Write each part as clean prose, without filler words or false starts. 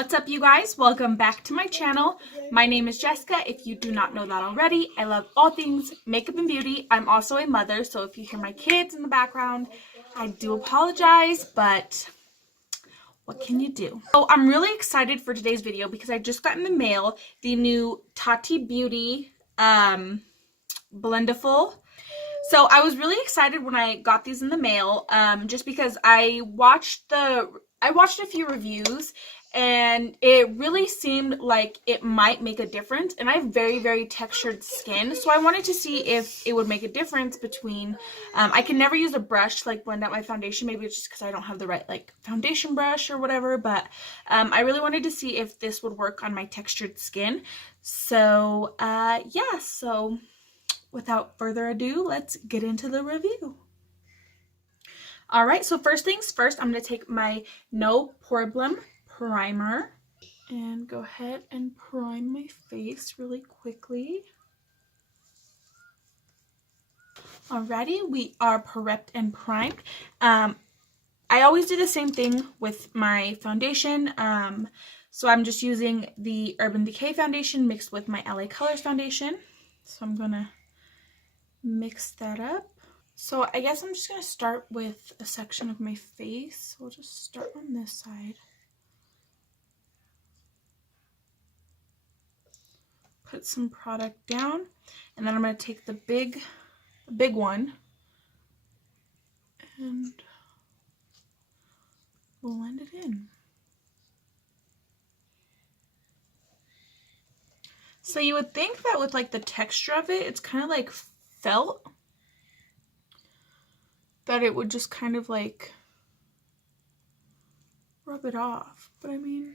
What's up, you guys? Welcome back to my channel. My name is Jessica. If you do not know that already, I love all things makeup and beauty. I'm also a mother, so if you hear my kids in the background, I do apologize, but what can you do? So I'm really excited for today's video because I just got in the mail the new Tati Beauty Blendiful. So I was really excited when I got these in the mail, just because I watched a few reviews and it really seemed like it might make a difference, and I have very, very textured skin, so I wanted to see if it would make a difference between, I can never use a brush to like blend out my foundation. Maybe it's just because I don't have the right like foundation brush or whatever, but I really wanted to see if this would work on my textured skin. So yeah, so without further ado, let's get into the review. Alright, so first things first, I'm going to take my No Problem primer and go ahead and prime my face really quickly. Alrighty, we are prepped and primed. I always do the same thing with my foundation. So I'm just using the Urban Decay foundation mixed with my LA Colors foundation. So I'm going to mix that up. So I guess I'm just going to start with a section of my face. We'll just start on this side. Put some product down, and then I'm going to take the big one and blend it in. So you would think that with like the texture of it, it's kind of like felt, that it would just kind of like rub it off, but I mean,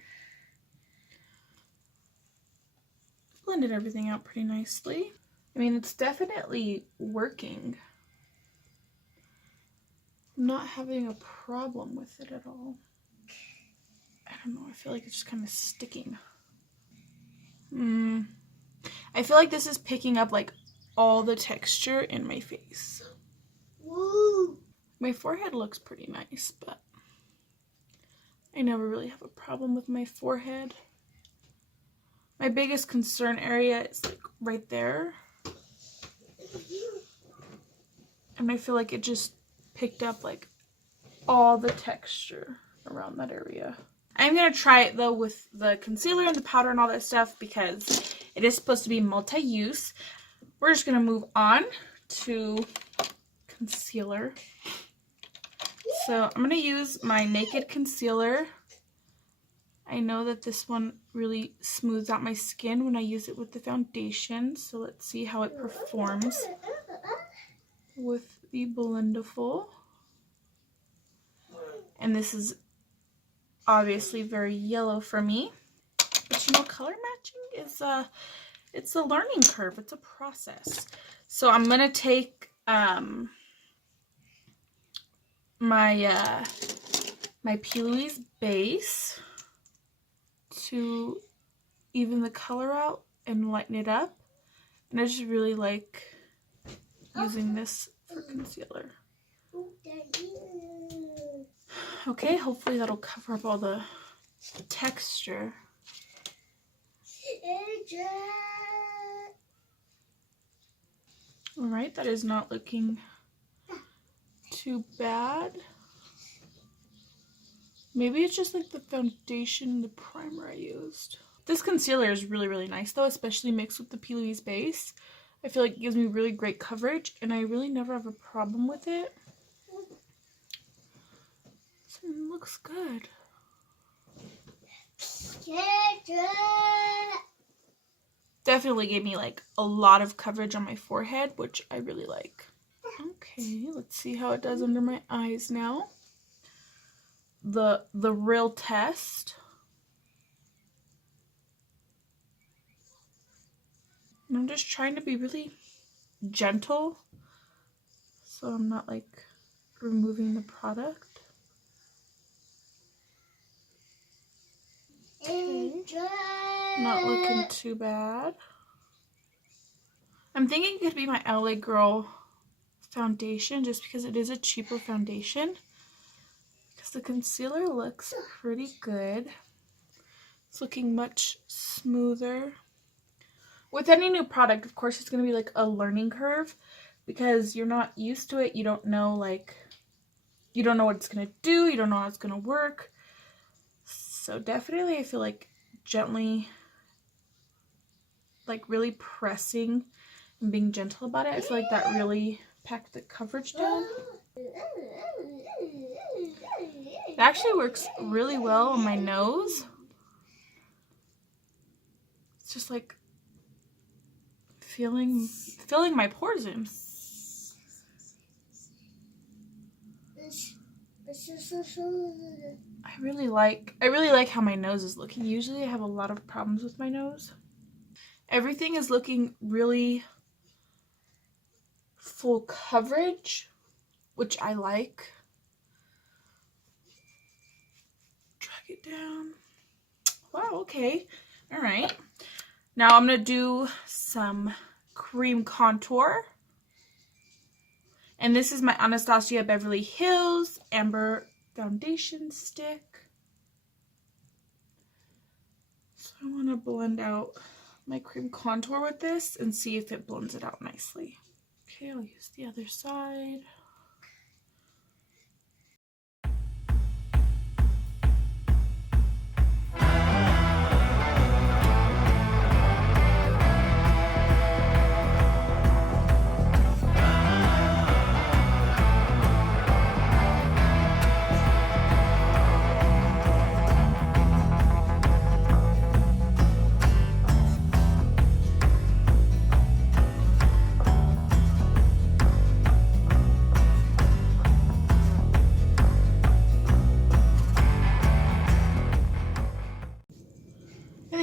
blended everything out pretty nicely. I mean, it's definitely working. I'm not having a problem with it at all. I don't know, I feel like it's just kind of sticking. I feel like this is picking up like all the texture in my face. Woo! My forehead looks pretty nice, but I never really have a problem with my forehead. My biggest concern area is like right there. And I feel like it just picked up like all the texture around that area. I'm going to try it though with the concealer and the powder and all that stuff because it is supposed to be multi-use. We're just going to move on to concealer. So I'm going to use my Naked Concealer. I know that this one really smooths out my skin when I use it with the foundation. So let's see how it performs with the Blendiful. And this is obviously very yellow for me. But you know, color matching is it's a learning curve. It's a process. So I'm going to take my P. Louise base to even the color out and lighten it up. And I just really like using this for concealer. Okay, hopefully that'll cover up all the texture. Alright, that is not looking too bad. Maybe it's just like the foundation and the primer I used. This concealer is really, really nice though, especially mixed with the P. Louise base. I feel like it gives me really great coverage and I really never have a problem with it. So it looks good. Definitely gave me like a lot of coverage on my forehead, which I really like. Okay, let's see how it does under my eyes now. The real test. And I'm just trying to be really gentle so I'm not like removing the product. Okay. Not looking too bad. I'm thinking it could be my LA Girl foundation just because it is a cheaper foundation. Because the concealer looks pretty good. It's looking much smoother. With any new product, of course, it's going to be like a learning curve because you're not used to it. You don't know, like, you don't know what it's going to do. You don't know how it's going to work. So definitely I feel like gently, like really pressing and being gentle about it. I feel like that really packed the coverage down. It actually works really well on my nose. It's just like filling my pores in. I really like how my nose is looking. Usually I have a lot of problems with my nose. Everything is looking really full coverage, which I like. Drag it down. Wow, okay. All right. Now I'm going to do some cream contour. And this is my Anastasia Beverly Hills Amber Foundation Stick. So I want to blend out my cream contour with this and see if it blends it out nicely. Okay, I'll use the other side.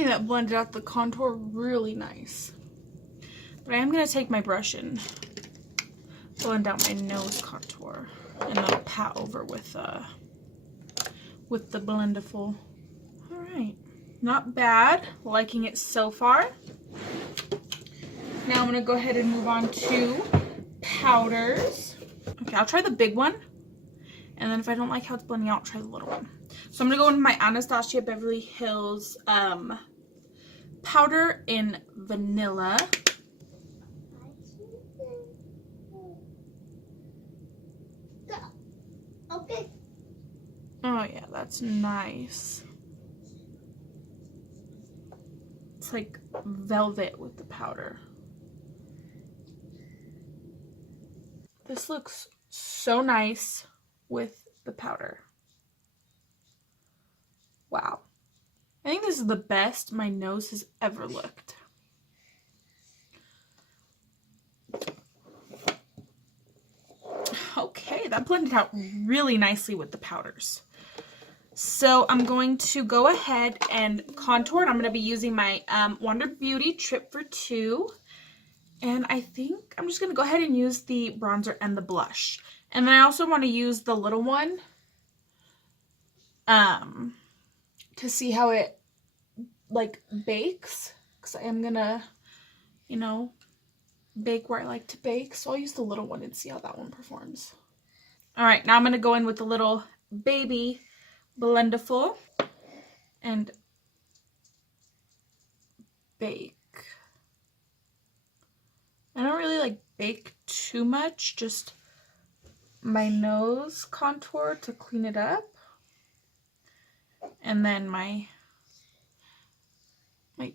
That blended out the contour really nice. But I am going to take my brush and blend out my nose contour, and then I'll pat over with the Blendiful. All right, not bad. Liking it so far. Now I'm going to go ahead and move on to powders. Okay, I'll try the big one, and then if I don't like how it's blending out, I'll try the little one. So I'm going to go into my Anastasia Beverly Hills powder in vanilla. Okay. Oh yeah, that's nice. It's like velvet with the powder. This looks so nice with the powder. Wow. I think this is the best my nose has ever looked. Okay, that blended out really nicely with the powders. So I'm going to go ahead and contour. I'm going to be using my Wonder Beauty Trip for Two. And I think I'm just going to go ahead and use the bronzer and the blush. And then I also want to use the little one to see how it like bakes, because I am gonna, you know, bake where I like to bake. So I'll use the little one and see how that one performs. All right, now I'm gonna go in with the little baby Blendiful and bake. I don't really like bake too much, just my nose contour to clean it up, and then my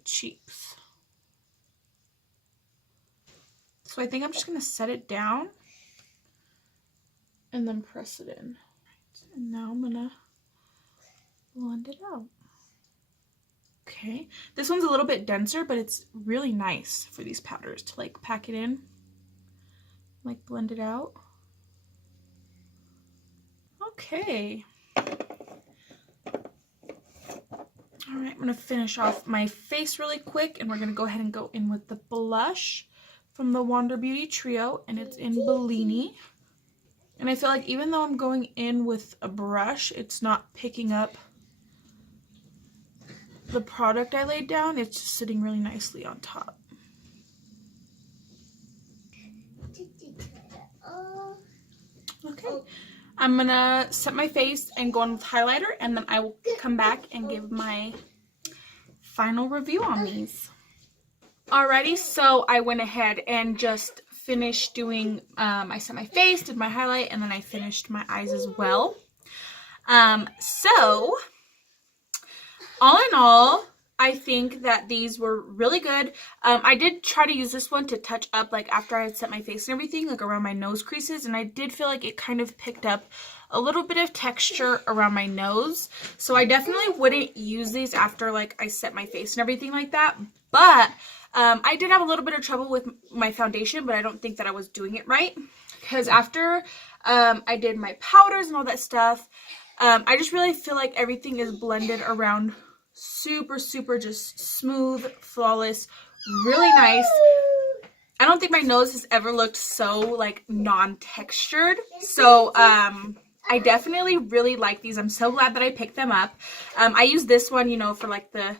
cheeks. So I think I'm just going to set it down and then press it in. And now I'm going to blend it out. Okay, this one's a little bit denser, but it's really nice for these powders to like pack it in, like blend it out. Okay. All right, I'm gonna finish off my face really quick, and we're gonna go ahead and go in with the blush from the Wonder Beauty Trio, and it's in Bellini. And I feel like even though I'm going in with a brush, it's not picking up the product I laid down. It's just sitting really nicely on top. Okay, I'm gonna set my face and go on with highlighter, and then I will come back and give my final review on these. Alrighty, so I went ahead and just finished doing, I set my face, did my highlight, and then I finished my eyes as well. So, all in all, I think that these were really good. I did try to use this one to touch up, like, after I had set my face and everything, like, around my nose creases, and I did feel like it kind of picked up a little bit of texture around my nose. So I definitely wouldn't use these after, like, I set my face and everything like that, but I did have a little bit of trouble with my foundation, but I don't think that I was doing it right, because after I did my powders and all that stuff, I just really feel like everything is blended around super, super just smooth, flawless, really nice. I don't think my nose has ever looked so, like, non-textured, so I definitely really like these. I'm so glad that I picked them up. I used this one, you know, for like the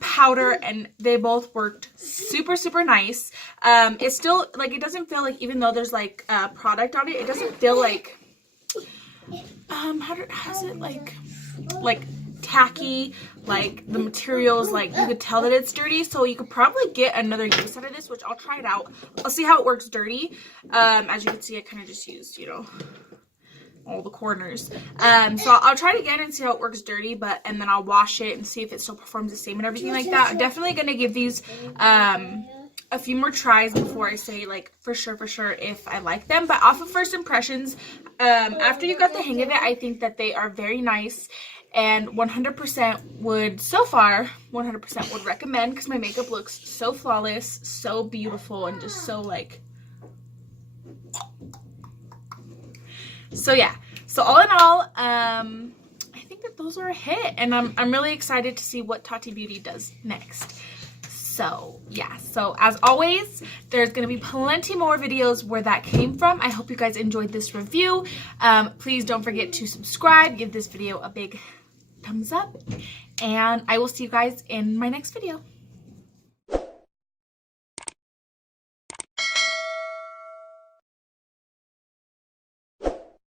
powder, and they both worked super, super nice. It's still, like, it doesn't feel like, even though there's, like, product on it, it doesn't feel like, how's it, like tacky, like, the materials, like, you could tell that it's dirty, so you could probably get another use out of this, which I'll try it out. I'll see how it works dirty. As you can see, I kind of just used, you know, all the corners. So I'll try it again and see how it works dirty, and then I'll wash it and see if it still performs the same and everything like that. I'm definitely gonna give these a few more tries before I say, like, for sure if I like them. But off of first impressions, after you got the hang of it, I think that they are very nice, and 100% would recommend, because my makeup looks so flawless, so beautiful, and just so, like, so yeah. So all in all, I think that those are a hit, and I'm really excited to see what Tati Beauty does next. So yeah, so as always, there's gonna be plenty more videos where that came from. I hope you guys enjoyed this review. Please don't forget to subscribe, give this video a big thumbs up, and I will see you guys in my next video.